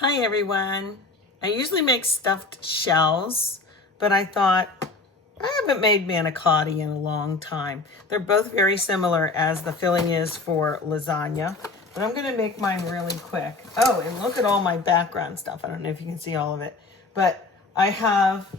Hi everyone. I usually make stuffed shells, but I thought I haven't made manicotti in a long time. They're both very similar as the filling is for lasagna, but I'm gonna make mine really quick. Oh, and look at all my background stuff. I don't know if you can see all of it, but I have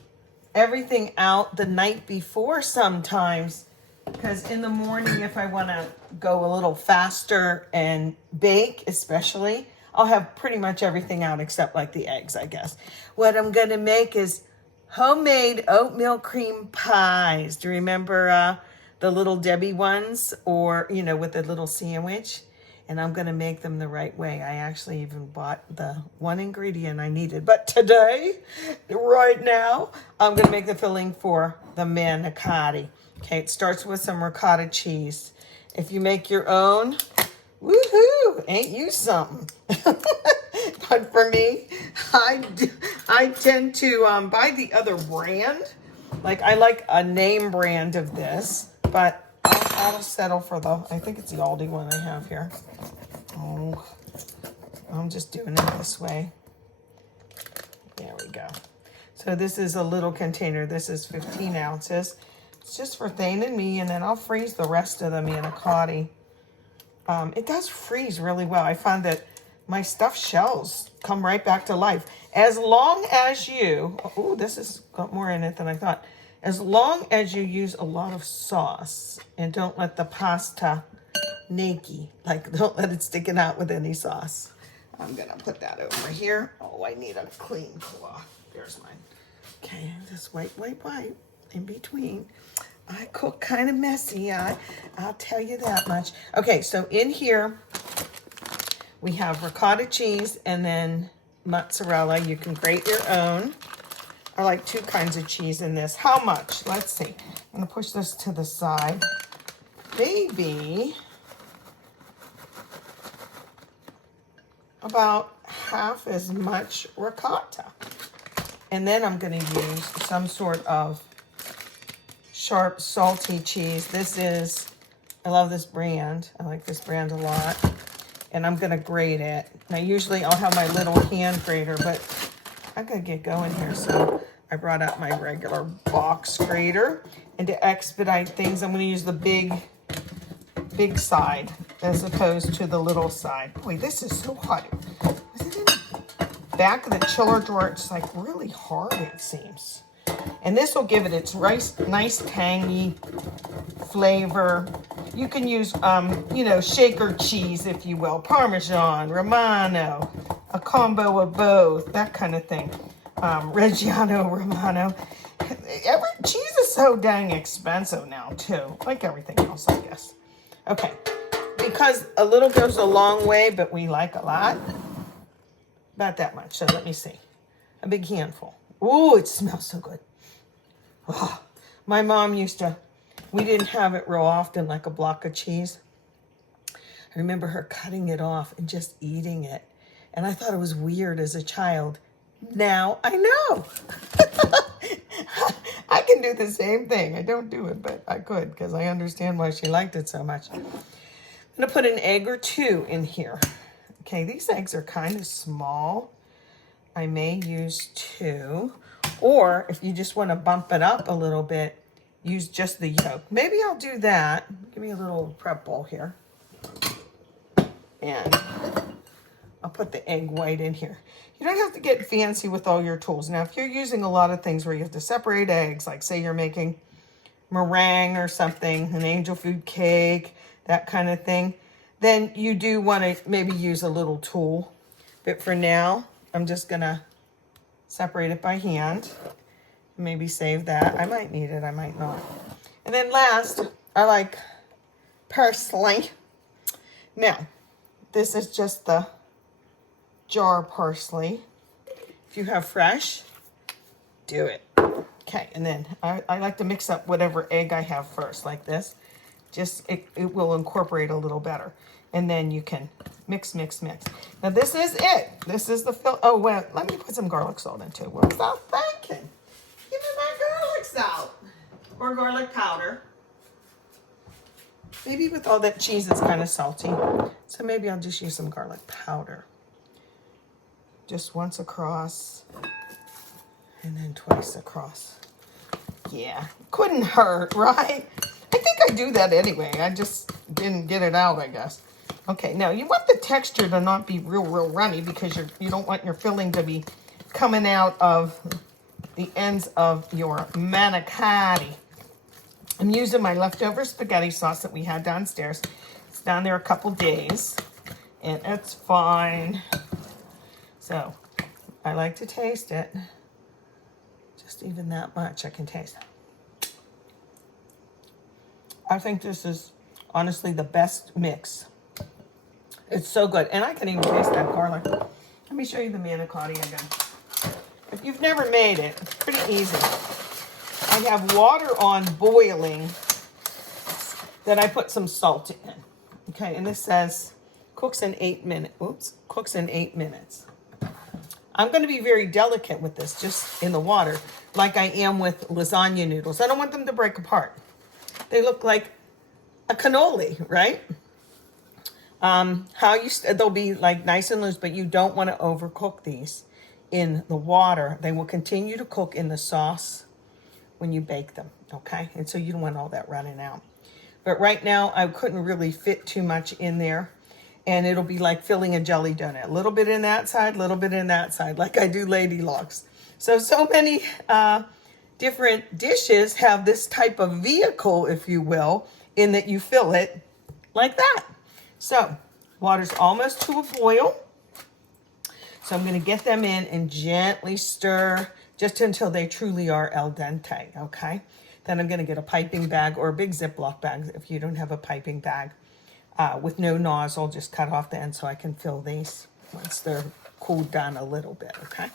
everything out the night before sometimes because in the morning, if I want to go a little faster and bake, especially, I'll have pretty much everything out except like the eggs, I guess. What I'm going to make is homemade oatmeal cream pies. Do you remember the little Debbie ones, or, with a little sandwich? And I'm going to make them the right way. I actually even bought the one ingredient I needed. But today, right now, I'm going to make the filling for the manicotti. Okay, it starts with some ricotta cheese. If you make your own, woohoo, ain't you something? But for me, I tend to buy the other brand. Like, I like a name brand of this, but I'll settle for I think it's the Aldi one I have here. Oh, I'm just doing it this way. There we go. So this is a little container. This is 15 ounces. It's just for Thane and me, and then I'll freeze the rest of the manicotti. It does freeze really well. I found that my stuffed shells come right back to life. As long as you, oh, this has got more in it than I thought. As long as you use a lot of sauce and don't let the pasta nakey, like don't let it stick it out with any sauce. I'm gonna put that over here. Oh, I need a clean cloth. There's mine. Okay, just wipe in between. I cook kind of messy, I'll tell you that much. Okay, so in here, we have ricotta cheese and then mozzarella. You can grate your own. I like two kinds of cheese in this. How much? Let's see. I'm gonna push this to the side. Maybe about half as much ricotta. And then I'm gonna use some sort of sharp, salty cheese. I love this brand. I like this brand a lot. And I'm gonna grate it. Now usually I'll have my little hand grater, but I gotta get going here. So I brought out my regular box grater. And to expedite things, I'm gonna use the big side as opposed to the little side. Boy, this is so hot. Was it in the back of the chiller drawer? It's like really hard, it seems. And this will give it its nice tangy flavor. You can use, shaker cheese, if you will, Parmesan, Romano, a combo of both, that kind of thing. Reggiano Romano. Cheese is so dang expensive now, too, like everything else, I guess. Okay, because a little goes a long way, but we like a lot. About that much, so let me see. A big handful. Ooh, it smells so good. Oh, my mom we didn't have it real often, like a block of cheese. I remember her cutting it off and just eating it. And I thought it was weird as a child. Now I know. I can do the same thing. I don't do it, but I could because I understand why she liked it so much. I'm going to put an egg or two in here. Okay, these eggs are kind of small. I may use two. Or if you just want to bump it up a little bit, use just the yolk. Maybe I'll do that. Give me a little prep bowl here. And I'll put the egg white in here. You don't have to get fancy with all your tools. Now, if you're using a lot of things where you have to separate eggs, like say you're making meringue or something, an angel food cake, that kind of thing, then you do want to maybe use a little tool. But for now, I'm just going to separate it by hand. Maybe save that. I might need it, I might not. And then last, I like parsley. Now, this is just the jar parsley. If you have fresh, do it. Okay, and then I like to mix up whatever egg I have first, like this. Just, it will incorporate a little better. And then you can mix. Now this is it. This is the fill. Oh, well, let me put some garlic salt into it. What was I thinking? Give me my garlic salt. Or garlic powder. Maybe with all that cheese, it's kind of salty. So maybe I'll just use some garlic powder. just once across and then twice across. Yeah, couldn't hurt, right? I think I do that anyway. I just didn't get it out, I guess. Okay, now you want the texture to not be real runny because you don't want your filling to be coming out of the ends of your manicotti. I'm using my leftover spaghetti sauce that we had downstairs. It's down there a couple days, and it's fine. So I like to taste it. Just even that much I can taste. I think this is honestly the best mix. It's so good. And I can even taste that garlic. Let me show you the manicotti again. If you've never made it, it's pretty easy. I have water on boiling that I put some salt in. Okay, and this says cooks in 8 minutes. Oops, cooks in 8 minutes. I'm going to be very delicate with this, just in the water, like I am with lasagna noodles. I don't want them to break apart. They look like a cannoli, right? They'll be like nice and loose, but you don't want to overcook these in the water. They will continue to cook in the sauce when you bake them, okay? And so you don't want all that running out. But right now, I couldn't really fit too much in there. And it'll be like filling a jelly donut. A little bit in that side, a little bit in that side, like I do Lady Locks. So many different dishes have this type of vehicle, if you will, in that you fill it like that. So water's almost to a boil. So I'm going to get them in and gently stir just until they truly are al dente, okay? Then I'm going to get a piping bag or a big Ziploc bag if you don't have a piping bag with no nozzle. Just cut off the end so I can fill these once they're cooled down a little bit, okay?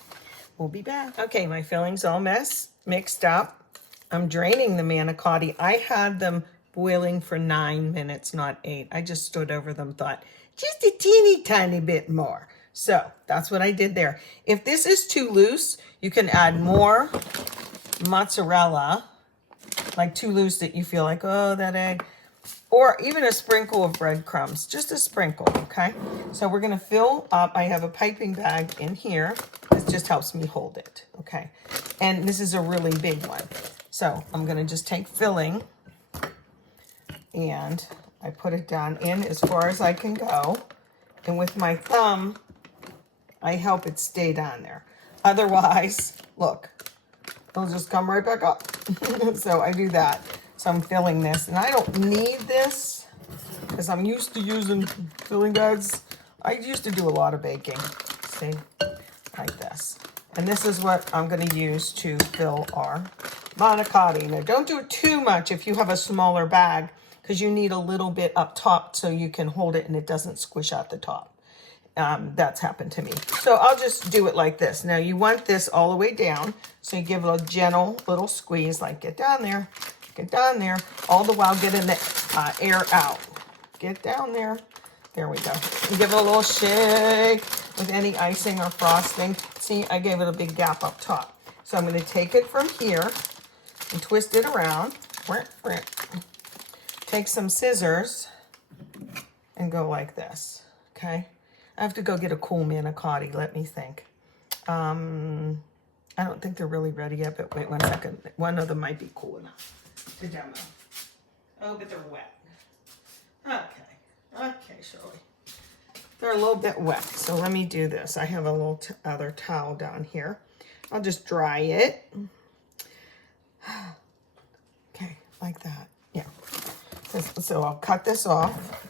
We'll be back. Okay, my filling's all mixed up. I'm draining the manicotti. I had them boiling for 9 minutes, not 8. I just stood over them, thought, just a teeny tiny bit more. So that's what I did there. If this is too loose, you can add more mozzarella, like too loose that you feel like, oh, that egg, or even a sprinkle of breadcrumbs, just a sprinkle, okay? So we're gonna fill up. I have a piping bag in here. This just helps me hold it, okay? And this is a really big one. So I'm gonna just take filling and I put it down in as far as I can go. And with my thumb, I help it stay down there. Otherwise, look, it'll just come right back up. So I do that. So I'm filling this, and I don't need this because I'm used to using filling bags. I used to do a lot of baking, see, like this. And this is what I'm going to use to fill our manicotti. Now, don't do it too much if you have a smaller bag because you need a little bit up top so you can hold it and it doesn't squish out the top. That's happened to me. So I'll just do it like this. Now you want this all the way down. So you give it a gentle little squeeze, like get down there, all the while getting the air out. Get down there. There we go. And give it a little shake with any icing or frosting. See, I gave it a big gap up top. So I'm going to take it from here and twist it around. Take some scissors and go like this, okay? I have to go get a cool manicotti. Let me think. I don't think they're really ready yet, but wait 1 second. One of them might be cool enough to demo. Oh, but they're wet. Okay, Shirley. They're a little bit wet, so let me do this. I have a little other towel down here. I'll just dry it. Okay, like that. Yeah. So I'll cut this off.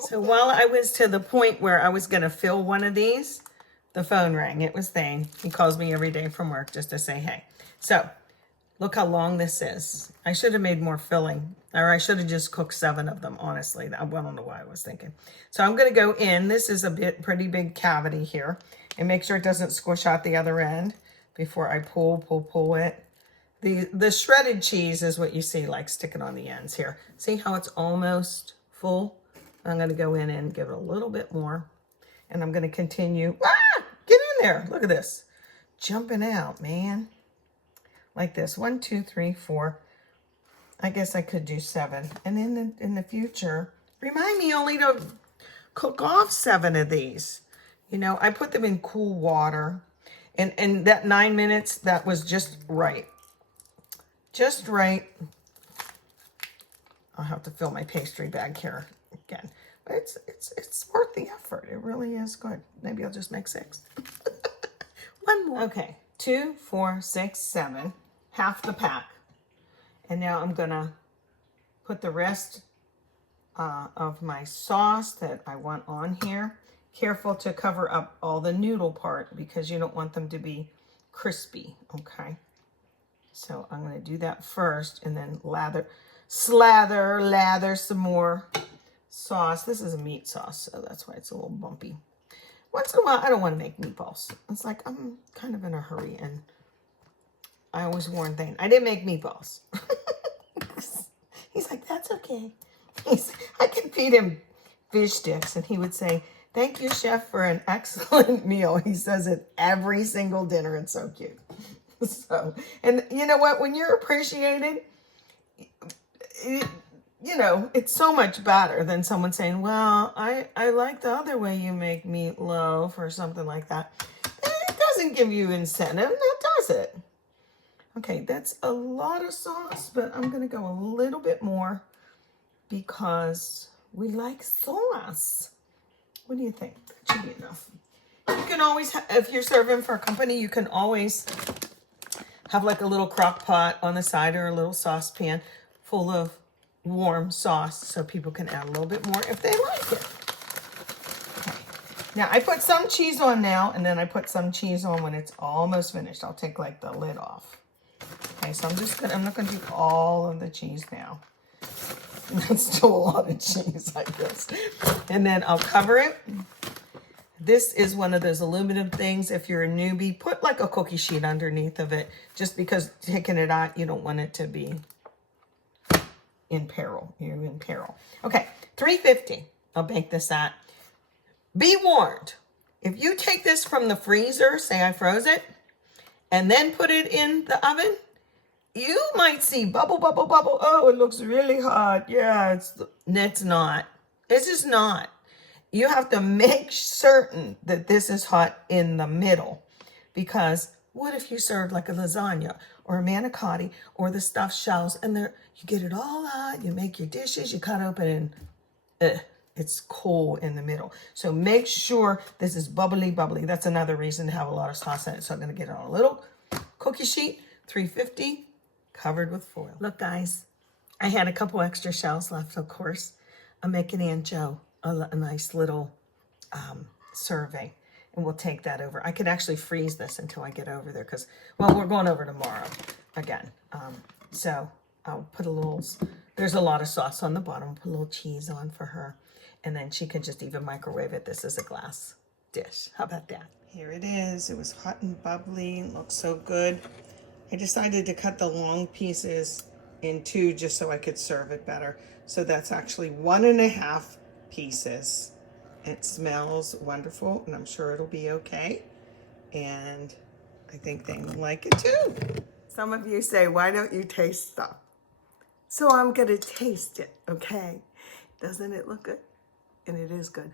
So while I was to the point where I was going to fill one of these, the phone rang. It was Thane. He calls me every day from work just to say, hey. So look how long this is. I should have made more filling, or I should have just cooked 7 of them, honestly. I don't know why I was thinking. So I'm going to go in. This is a pretty big cavity here, and make sure it doesn't squish out the other end before I pull it. The shredded cheese is what you see, like sticking on the ends here. See how it's almost full? I'm going to go in and give it a little bit more. And I'm going to continue. Ah! Get in there. Look at this. Jumping out, man. Like this. 1, 2, 3, 4. I guess I could do 7. And in the future, remind me only to cook off 7 of these. You know, I put them in cool water. And that 9 minutes, that was just right. Just right. I'll have to fill my pastry bag here again. But it's worth the effort. It really is good. Maybe I'll just make 6. One more. Okay, 2, 4, 6, 7. Half the pack. And now I'm gonna put the rest of my sauce that I want on here. Careful to cover up all the noodle part because you don't want them to be crispy, okay? So I'm gonna do that first and then lather some more sauce. This is a meat sauce, so that's why it's a little bumpy. Once in a while, I don't want to make meatballs. It's like I'm kind of in a hurry, and I always warn Thane, I didn't make meatballs. He's like, that's okay. I can feed him fish sticks, and he would say, thank you, chef, for an excellent meal. He says it every single dinner. It's so cute. So, and you know what? When you're appreciated, you know, it's so much better than someone saying, well, I like the other way you make meatloaf or something like that. It doesn't give you incentive, now does it? Okay, that's a lot of sauce, but I'm going to go a little bit more because we like sauce. What do you think? That should be enough. You can always, if you're serving for a company, you can always have like a little crock pot on the side or a little saucepan full of warm sauce so people can add a little bit more if they like it. Okay. Now I put some cheese on now, and then I put some cheese on when it's almost finished. I'll take like the lid off. Okay, so I'm not gonna do all of the cheese now. That's still a lot of cheese, I guess. And then I'll cover it. This is one of those aluminum things. If you're a newbie, put like a cookie sheet underneath of it, just because taking it out, you don't want it to be in peril. You're in peril. Okay, 350. I'll bake this at. Be warned, if you take this from the freezer, say I froze it, and then put it in the oven, you might see bubble, bubble, bubble. Oh, it looks really hot. Yeah, it's not. It's just not. You have to make certain that this is hot in the middle, because what if you serve like a lasagna or a manicotti or the stuffed shells, and you get it all out, you make your dishes, you cut open, and it's cool in the middle. So make sure this is bubbly, bubbly. That's another reason to have a lot of sauce in it. So I'm going to get it on a little cookie sheet, 350, covered with foil. Look, guys, I had a couple extra shells left, of course. I'm making Aunt Jo a nice little serving, and we'll take that over. I could actually freeze this until I get over there because, well, we're going over tomorrow again. So I'll put a little, there's a lot of sauce on the bottom. I'll put a little cheese on for her, and then she can just even microwave it. This is a glass dish. How about that? Here it is. It was hot and bubbly. It looks so good. I decided to cut the long pieces in 2 just so I could serve it better. So that's actually 1.5 pieces. It smells wonderful, and I'm sure it'll be okay. And I think they will like it too. Some of you say, why don't you taste stuff? So I'm gonna taste it, okay? Doesn't it look good? And it is good.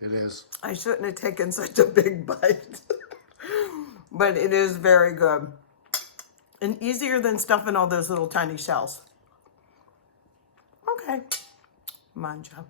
It is. I shouldn't have taken such a big bite. But it is very good. And easier than stuffing all those little tiny shells. Okay. Come on, Joe.